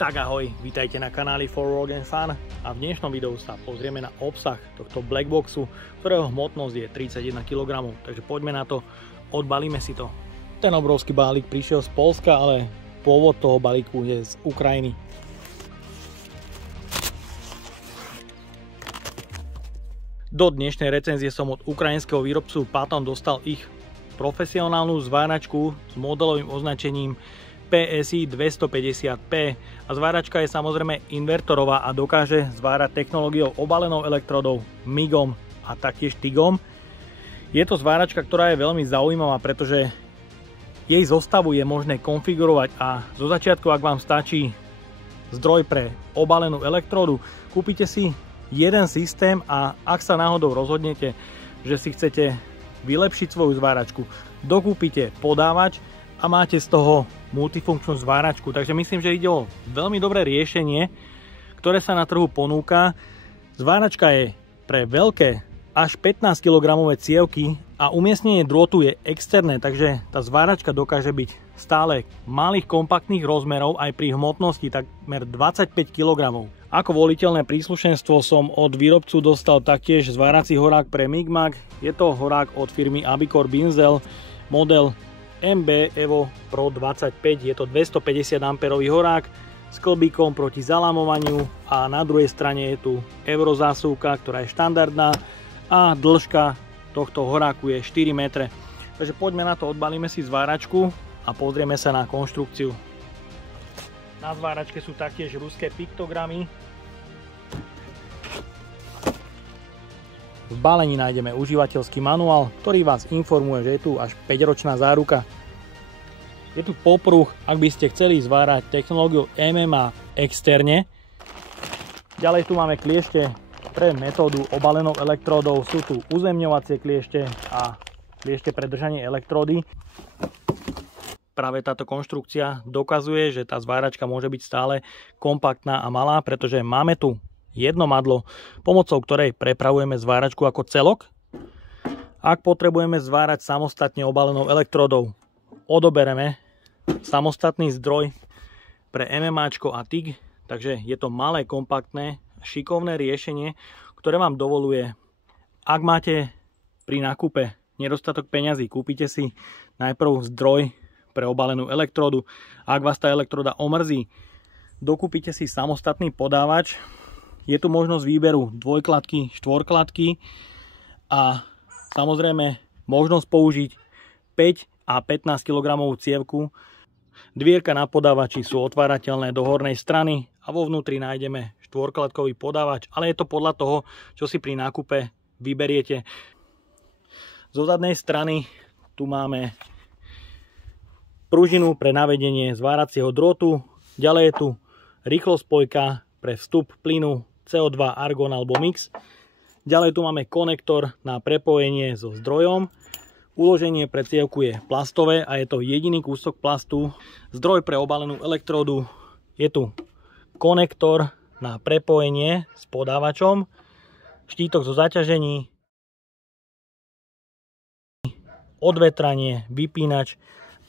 Tak ahoj, vítajte na kanáli For Work and Fun a v dnešnom videu sa pozrieme na obsah tohto Blackboxu, ktorého hmotnosť je 31 kg, takže poďme na to, odbalíme si to. Ten obrovský balík prišiel z Poľska, ale pôvod toho balíku je z Ukrajiny. Do dnešnej recenzie som od ukrajinského výrobcu Patton dostal ich profesionálnu zváračku s modelovým označením PSI 250P a zváračka je samozrejme invertorová a dokáže zvárať technológiou obalenou elektrodou MIGom a taktiež TIGom. Je to zváračka, ktorá je veľmi zaujímavá, pretože jej zostavu je možné konfigurovať a zo začiatku, ak vám stačí zdroj pre obalenú elektródu, kúpite si jeden systém a ak sa náhodou rozhodnete, že si chcete vylepšiť svoju zváračku, dokúpite podávač a máte z toho multifunkčnú zváračku. Takže myslím, že ide o veľmi dobré riešenie, ktoré sa na trhu ponúka. Zváračka je pre veľké až 15 kg cievky a umiestnenie drôtu je externé, takže tá zváračka dokáže byť stále malých kompaktných rozmerov aj pri hmotnosti takmer 25 kg. Ako voliteľné príslušenstvo som od výrobcu dostal taktiež zvárací horák pre MIG-Mag. Je to horák od firmy Abicor Binzel, model MB Evo Pro 25, je to 250 A horák s klbíkom proti zalamovaniu a na druhej strane je tu eurozásuvka, ktorá je štandardná a dĺžka tohto horáku je 4 m. Takže poďme na to, odbalíme si zváračku a pozrieme sa na konštrukciu. Na zváračke sú taktiež ruské piktogramy. V balení nájdeme užívateľský manuál, ktorý vás informuje, že je tu až 5-ročná záruka. Je tu popruh, ak by ste chceli zvárať technológiu MMA externe. Ďalej tu máme kliešte pre metódu obalenou elektródou. Sú tu uzemňovacie kliešte a kliešte pre držanie elektródy. Práve táto konštrukcia dokazuje, že tá zváračka môže byť stále kompaktná a malá, pretože máme tu jedno madlo, pomocou ktorej prepravujeme zváračku ako celok. Ak potrebujeme zvárať samostatne obalenou elektródou, odobereme samostatný zdroj pre MMAčko a TIG, takže je to malé, kompaktné, šikovné riešenie, ktoré vám dovoluje, ak máte pri nákupe nedostatok peňazí, kúpite si najprv zdroj pre obalenú elektródu. Ak vás tá elektróda omrzí, dokúpite si samostatný podávač. Je tu možnosť výberu dvojkladky, štvorkladky a samozrejme možnosť použiť 5 a 15 kg cievku. Dvierka na podávači sú otvárateľné do hornej strany a vo vnútri nájdeme štvorkladkový podávač, ale je to podľa toho, čo si pri nákupe vyberiete. Zo zadnej strany tu máme pružinu pre navedenie zváracieho drôtu, ďalej je tu rýchlospojka pre vstup plynu CO2, argon alebo mix. Ďalej tu máme konektor na prepojenie so zdrojom. Uloženie pre cievku je plastové a je to jediný kúsok plastu. Zdroj pre obalenú elektródu, je tu konektor na prepojenie s podávačom, štítok zo zaťažení, odvetranie, vypínač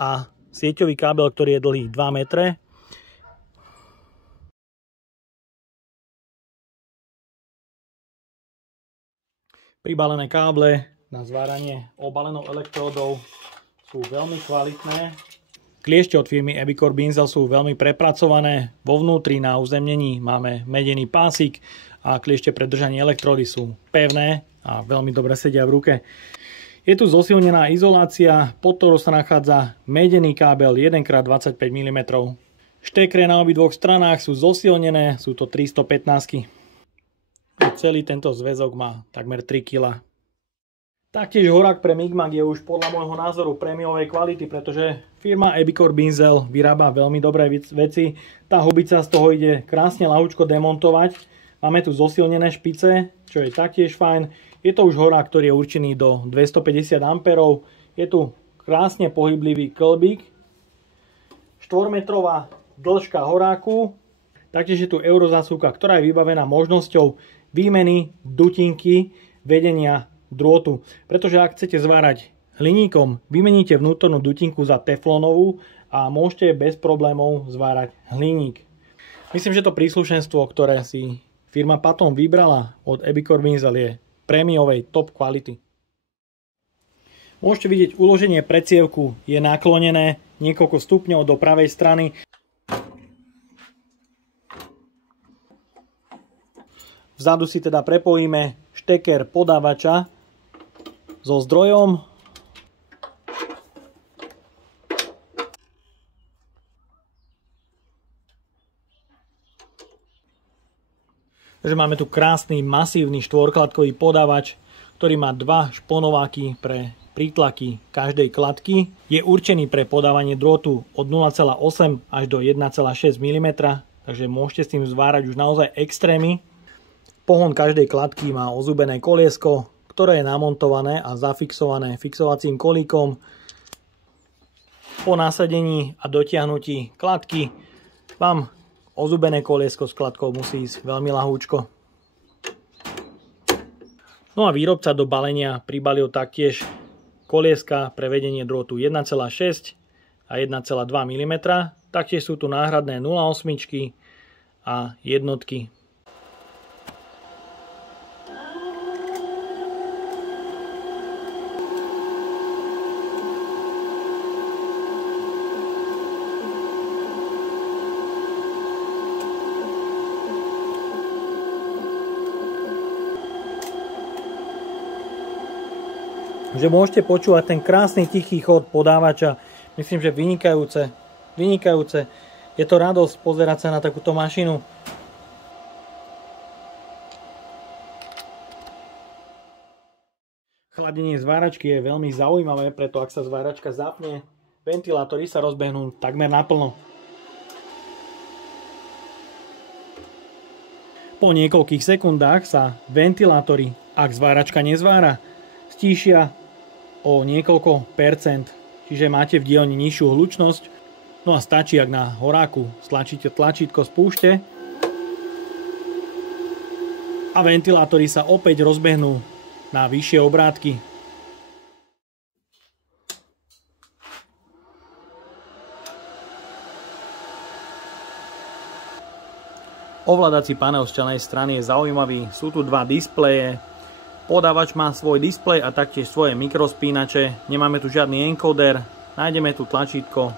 a sieťový kábel, ktorý je dlhý 2 metre. Pribalené káble na zváranie obalenou elektródou sú veľmi kvalitné. Kliešte od firmy Abicor Binzel sú veľmi prepracované. Vo vnútri na uzemnení máme medený pásik a kliešte pre držanie elektródy sú pevné a veľmi dobre sedia v ruke. Je tu zosilnená izolácia, pod ktorou sa nachádza medený kábel 1x25 mm. Štekre na obidvoch stranách sú zosilnené, sú to 315. Celý tento zväzok má takmer 3 kg. Taktiež horák pre MIG-Mag je už podľa môjho názoru prémiovej kvality, pretože firma Abicor Binzel vyrába veľmi dobré veci. Tá hubica z toho ide krásne ľahúčko demontovať. Máme tu zosilnené špice, čo je taktiež fajn. Je to už horák, ktorý je určený do 250 A. Je tu krásne pohyblivý klbík. 4-metrová dĺžka horáku. Taktiež je tu eurozásuvka, ktorá je vybavená možnosťou výmeny dutinky vedenia drôtu. Pretože ak chcete zvárať hliníkom, vymeníte vnútornú dutinku za teflónovú a môžete bez problémov zvárať hliník. Myslím, že to príslušenstvo, ktoré si firma Patton vybrala od Abicore Winzel, je prémiovej top kvality. Môžete vidieť, uloženie predsievku je naklonené niekoľko stupňov do pravej strany. Vzadu si teda prepojíme šteker podávača so zdrojom. Takže máme tu krásny masívny štvorkladkový podávač, ktorý má dva šponováky pre prítlaky každej kladky. Je určený pre podávanie drôtu od 0,8 až do 1,6 mm, takže môžete s tým zvárať už naozaj extrémy. Pohon každej kladky má ozubené koliesko, ktoré je namontované a zafixované fixovacím kolíkom. Po nasadení a dotiahnutí kladky vám ozubené koliesko s kladkou musí ísť veľmi ľahúčko. No a výrobca do balenia pribalil taktiež kolieska pre vedenie drôtu 1,6 a 1,2 mm. Taktiež sú tu náhradné 0,8 a jednotky. Že môžete počúvať ten krásny tichý chod podávača. Myslím, že vynikajúce. Je to radosť pozerať sa na takúto mašinu. Chladenie zváračky je veľmi zaujímavé, preto ak sa zváračka zapne, ventilátory sa rozbehnú takmer naplno. Po niekoľkých sekundách sa ventilátory, ak zváračka nezvára, stíšia o niekoľko percent, čiže máte v dielni nižšiu hlučnosť. No a stačí, ak na horáku stlačíte tlačítko spúšte a ventilátory sa opäť rozbehnú na vyššie obrátky. Ovládací panel z čelnej strany je zaujímavý, sú tu dva displeje. Podávač má svoj displej a taktiež svoje mikrospínače. Nemáme tu žiadny encoder. Nájdeme tu tlačítko,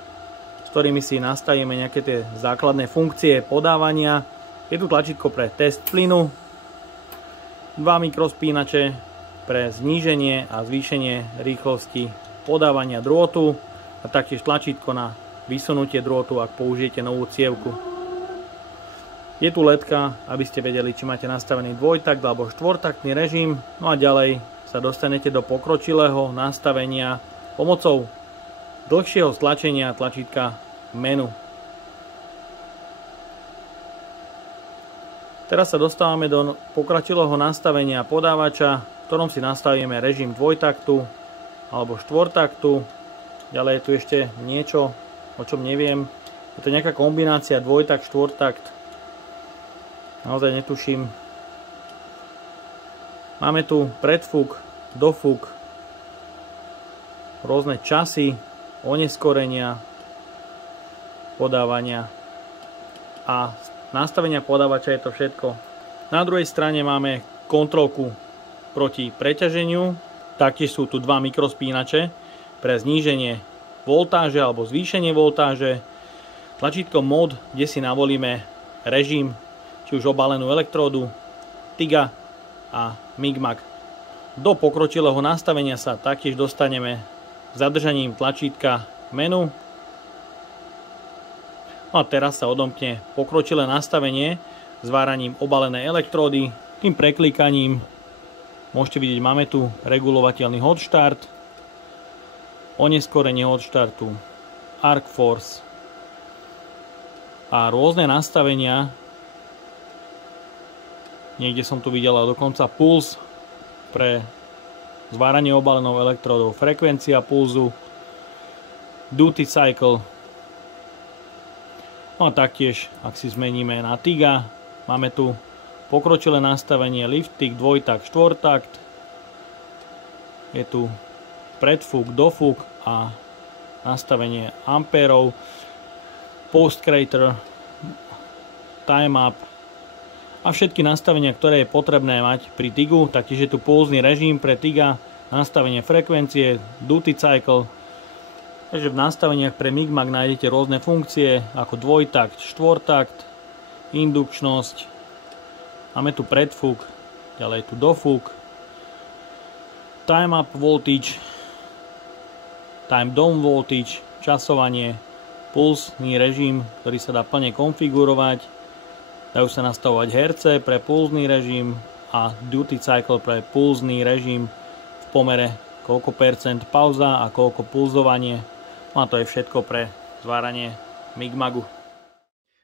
s ktorými si nastavíme nejaké tie základné funkcie podávania. Je tu tlačítko pre test plynu. Dva mikrospínače pre zníženie a zvýšenie rýchlosti podávania drôtu. A taktiež tlačítko na vysunutie drôtu, ak použijete novú cievku. Je tu ledka, aby ste vedeli, či máte nastavený dvojtakt alebo štvortaktný režim. No a ďalej sa dostanete do pokročilého nastavenia pomocou dlhšieho stlačenia tlačítka menu. Teraz sa dostávame do pokročilého nastavenia podávača, v ktorom si nastavíme režim dvojtaktu alebo štvortaktu. Ďalej je tu ešte niečo, o čom neviem. Je to nejaká kombinácia dvojtakt, štvortakt. Naozaj netuším. Máme tu predfúk, dofúk, rôzne časy, oneskorenia, podávania a nastavenia podávača je to všetko. Na druhej strane máme kontrolku proti preťaženiu. Taktiež sú tu dva mikrospínače pre zníženie voltáže alebo zvýšenie voltáže. Tlačítko mod, kde si navolíme režim, či už obalenú elektródu, TIGA a MIG-MAG. Do pokročilého nastavenia sa taktiež dostaneme zadržaním tlačítka menu. No a teraz sa odomkne pokročilé nastavenie zváraním obalenej elektródy. Tým preklikaním môžete vidieť, máme tu regulovateľný hot start, oneskorenie hot startu, arc force a rôzne nastavenia. Niekde som tu videl dokonca puls pre zváranie obalenou elektródou, frekvencia pulzu, duty cycle. No a taktiež, ak si zmeníme na TIGA, máme tu pokročilé nastavenie lift tick, dvojtakt, štvortakt. Je tu predfúk, dofúk a nastavenie ampérov, post crater, time up a všetky nastavenia, ktoré je potrebné mať pri TIGu. Taktiež je tu pulzný režim pre TIGa, nastavenie frekvencie, duty cycle. Takže v nastaveniach pre Migmag nájdete rôzne funkcie ako dvojtakt, štvortakt, indukčnosť. Máme tu predfúk, ďalej tu dofúk, time up voltage, time down voltage, časovanie, pulsný režim, ktorý sa dá plne konfigurovať. Dajú sa nastavovať herce pre pulzný režim a duty cycle pre pulzný režim v pomere koľko percent pauza a koľko pulzovanie. No a to je všetko pre zváranie Migmagu.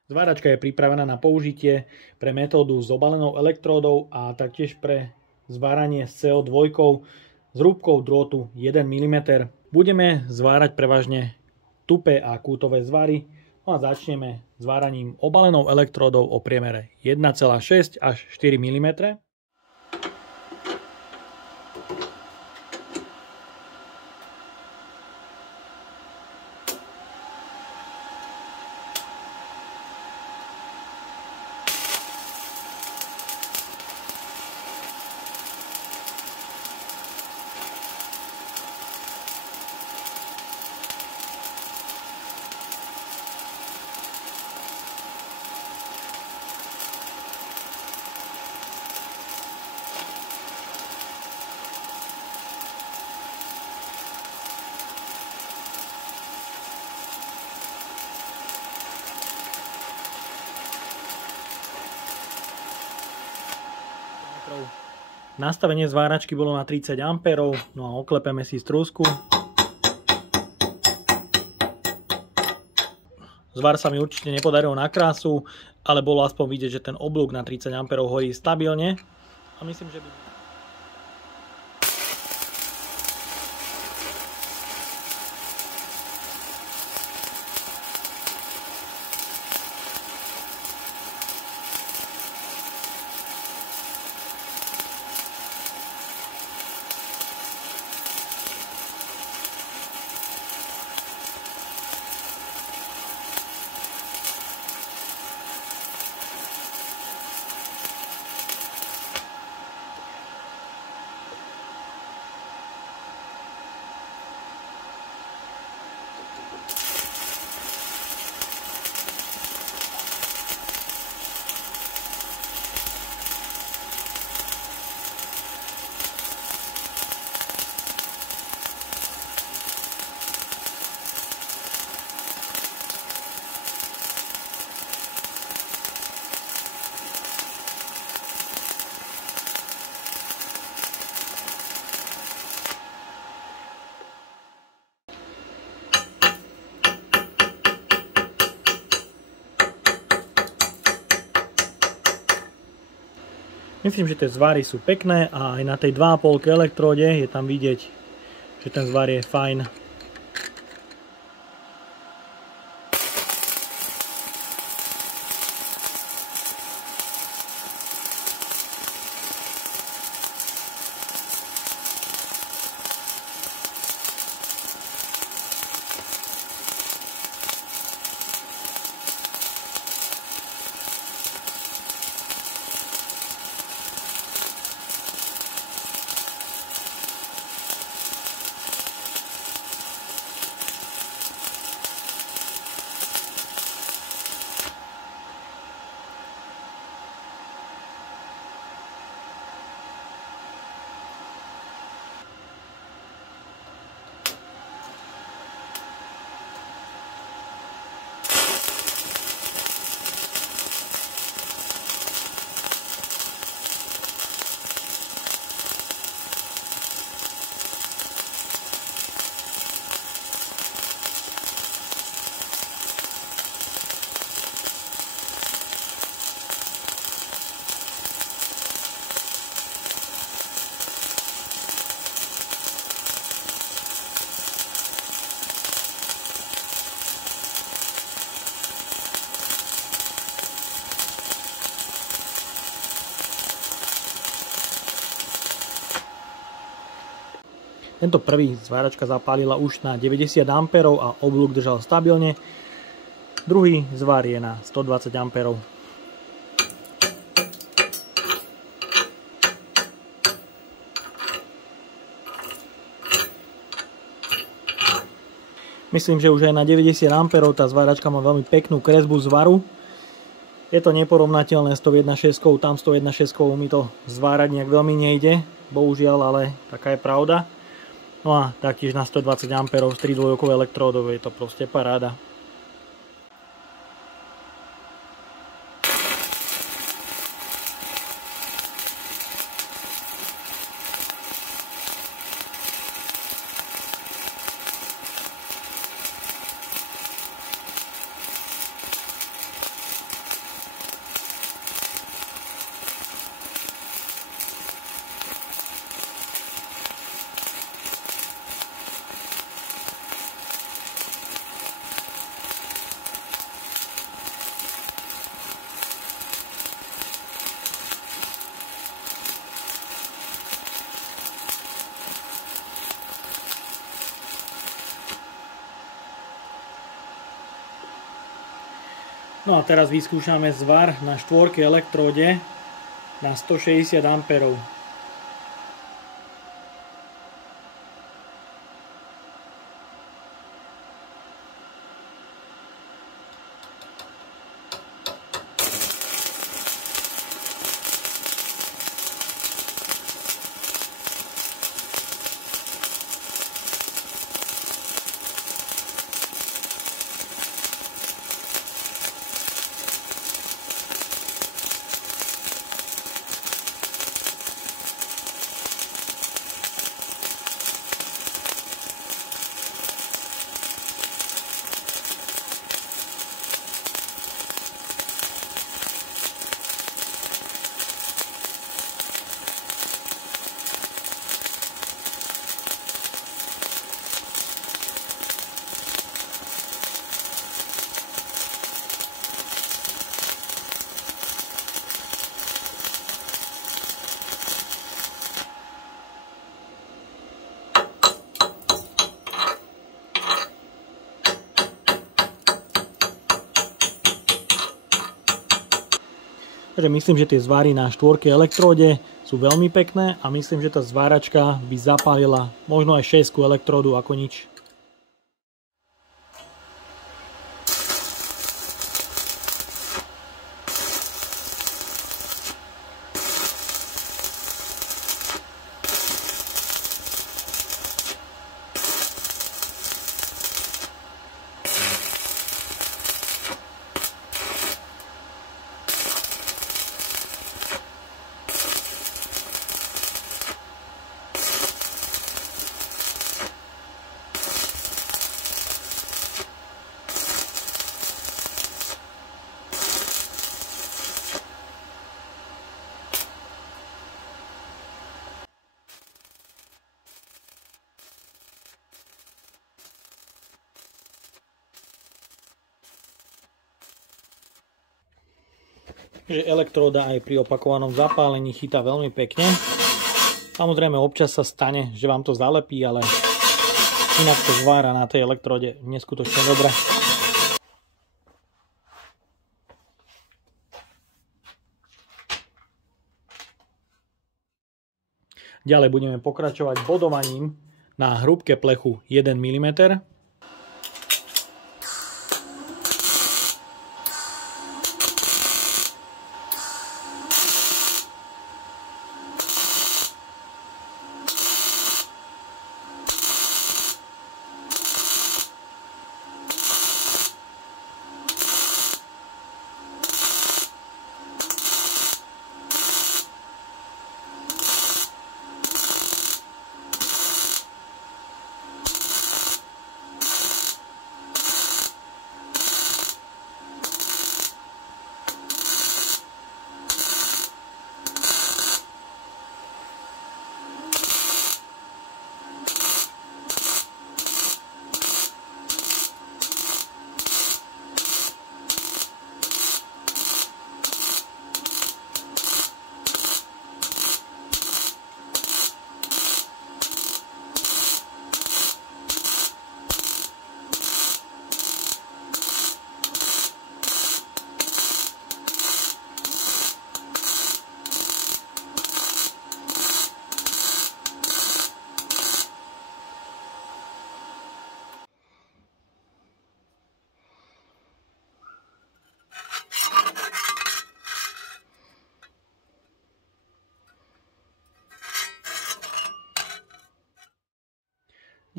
Zváračka je pripravená na použitie pre metódu s obalenou elektródou a taktiež pre zváranie s CO2 s hrúbkou drôtu 1 mm. Budeme zvárať prevažne tupé a kútové zvary. No a začneme zváraním obalenou elektródou o priemere 1,6 až 4 mm. Nastavenie zváračky bolo na 30 A, no a oklepeme si strúsku. Zvar sa mi určite nepodaril na krásu, ale bolo aspoň vidieť, že ten oblúk na 30 A horí stabilne. A myslím, že by... Myslím, že tie zvary sú pekné a aj na tej 2,5 elektróde je tam vidieť, že ten zvar je fajn. Tento prvý zváračka zapálila už na 90 A a oblúk držal stabilne. Druhý zvar je na 120 A. Myslím, že už aj na 90 A tá zváračka má veľmi peknú kresbu zvaru. Je to neporovnateľné s tou 1.6, tam s tou 1.6 mi to zvárať nejak veľmi nejde, bohužiaľ, ale taká je pravda. No a taktiež na 120 A s 3 dvojokové elektródov je to proste paráda. No a teraz vyskúšame zvar na 4 elektróde na 160 A. Takže myslím, že tie zvary na 4 elektróde sú veľmi pekné a myslím, že tá zváračka by zapálila možno aj 6 elektródu ako nič. Že elektróda aj pri opakovanom zapálení chytá veľmi pekne. Samozrejme občas sa stane, že vám to zalepí, ale inak to zvára na tej elektróde neskutočne dobre. Ďalej budeme pokračovať bodovaním na hrúbke plechu 1 mm.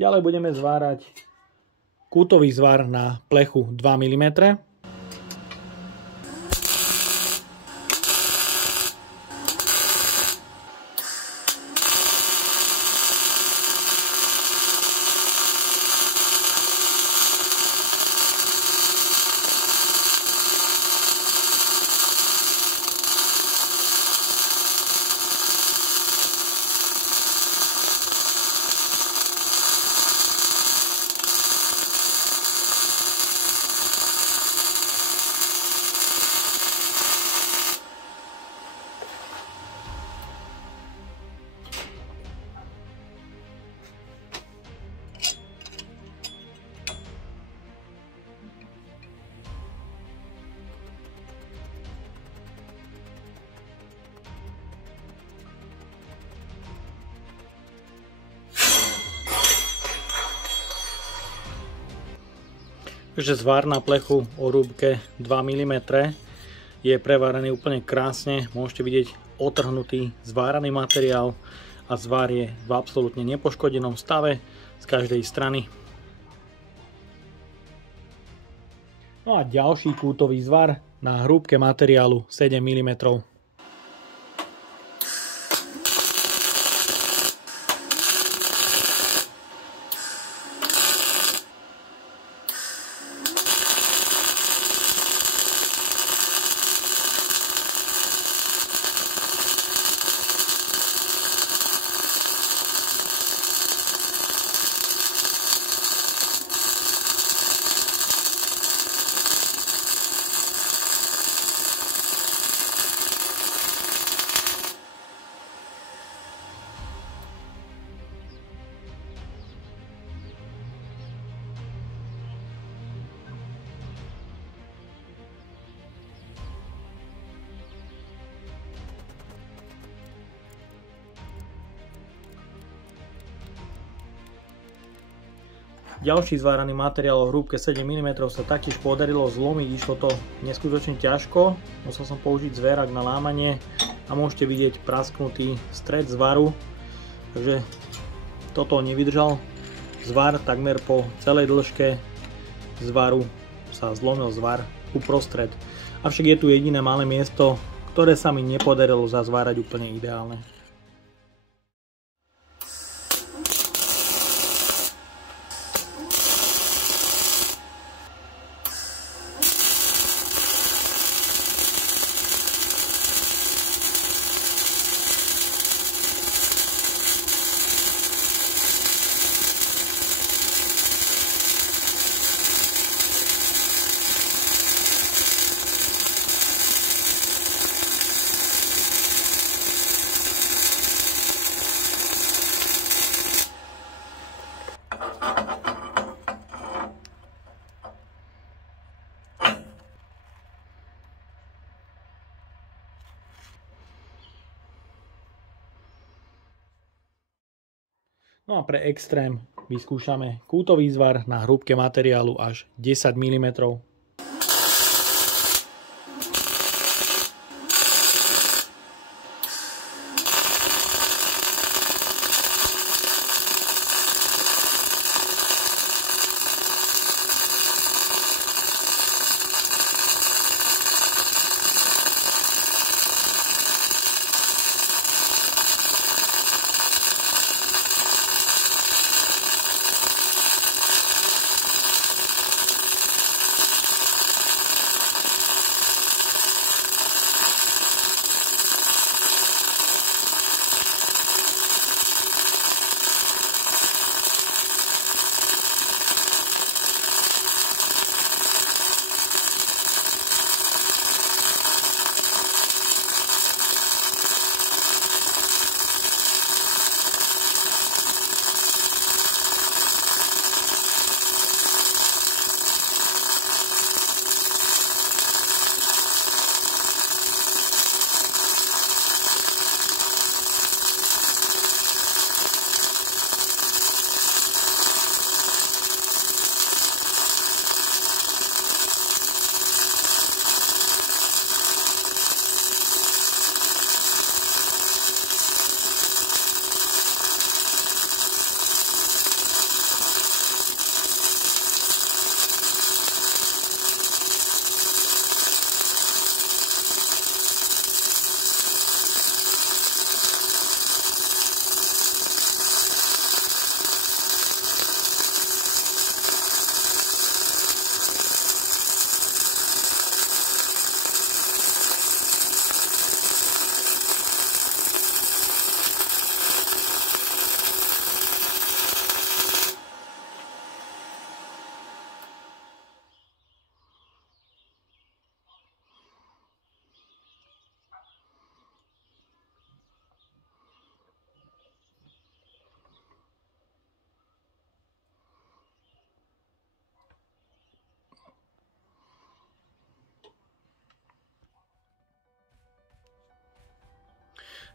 Ďalej budeme zvárať kútový zvar na plechu 2 mm. Takže zvar na plechu o rúbke 2 mm je preváraný úplne krásne. Môžete vidieť otrhnutý zváraný materiál a zvar je v absolútne nepoškodenom stave z každej strany. No a ďalší kútový zvar na hrúbke materiálu 7 mm. Ďalší zváraný materiál o hrúbke 7 mm sa taktiež podarilo zlomiť, išlo to neskutočne ťažko, musel som použiť zverak na lámanie a môžete vidieť prasknutý stred zvaru, takže toto nevydržal zvar, takmer po celej dĺžke zvaru sa zlomil zvar uprostred, avšak je tu jediné malé miesto, ktoré sa mi nepodarilo zazvárať úplne ideálne. No a pre extrém vyskúšame kútový zvar na hrúbke materiálu až 10 mm.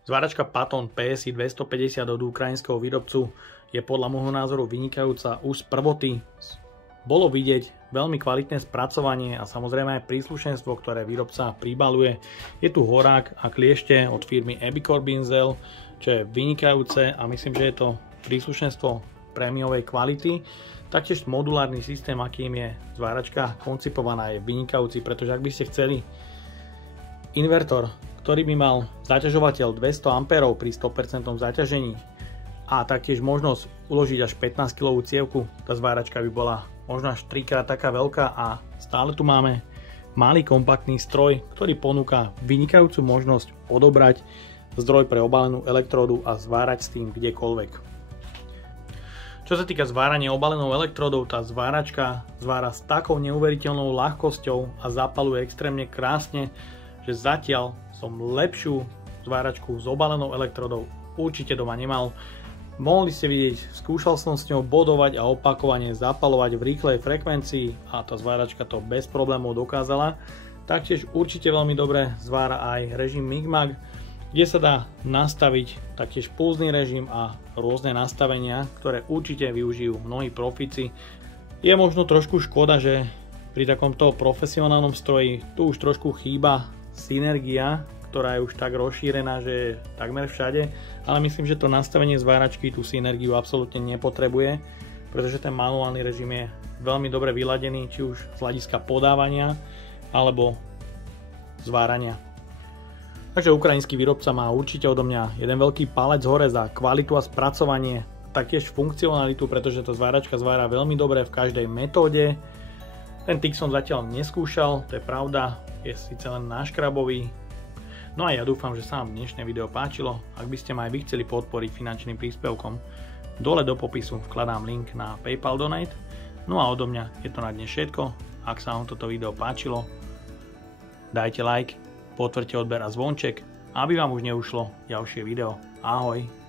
Zváračka Patton PSI 250 od ukrajinského výrobcu je podľa môjho názoru vynikajúca už z prvoty. Bolo vidieť veľmi kvalitné spracovanie a samozrejme aj príslušenstvo, ktoré výrobca pribaluje. Je tu horák a kliešte od firmy Epicor Binzel, čo je vynikajúce a myslím, že je to príslušenstvo prémiovej kvality. Taktiež modulárny systém, akým je zváračka koncipovaná, je vynikajúci, pretože ak by ste chceli invertor, ktorý by mal zaťažovateľ 200 A pri 100% zaťažení a taktiež možnosť uložiť až 15 kg cievku, tá zváračka by bola možno až 3-krát taká veľká a stále tu máme malý kompaktný stroj, ktorý ponúka vynikajúcu možnosť odobrať zdroj pre obalenú elektródu a zvárať s tým kdekoľvek. Čo sa týka zvárania obalenou elektródou, tá zváračka zvára s takou neuveriteľnou ľahkosťou a zapaluje extrémne krásne, že zatiaľ som lepšiu zváračku s obalenou elektródou určite doma nemal. Mohli ste vidieť, skúšal som s ňou bodovať a opakovane zapalovať v rýchlej frekvencii a tá zváračka to bez problémov dokázala. Taktiež určite veľmi dobre zvára aj režim MIG-MAG, kde sa dá nastaviť taktiež pulzný režim a rôzne nastavenia, ktoré určite využijú mnohí profíci. Je možno trošku škoda, že pri takomto profesionálnom stroji tu už trošku chýba synergia, ktorá je už tak rozšírená, že je takmer všade, ale myslím, že to nastavenie zváračky tú synergiu absolútne nepotrebuje, pretože ten manuálny režim je veľmi dobre vyladený, či už z hľadiska podávania alebo zvárania. Takže ukrajinský výrobca má určite odo mňa jeden veľký palec hore za kvalitu a spracovanie, taktiež funkcionalitu, pretože tá zváračka zvára veľmi dobre v každej metóde. Ten tik som zatiaľ neskúšal, to je pravda, je síce len náškrabový. No a ja dúfam, že sa vám dnešné video páčilo. Ak by ste ma aj vy chceli podporiť finančným príspevkom, dole do popisu vkladám link na PayPal Donate. No a odo mňa je to na dnes všetko. Ak sa vám toto video páčilo, dajte like, potvrďte odber a zvonček, aby vám už neušlo ďalšie video. Ahoj!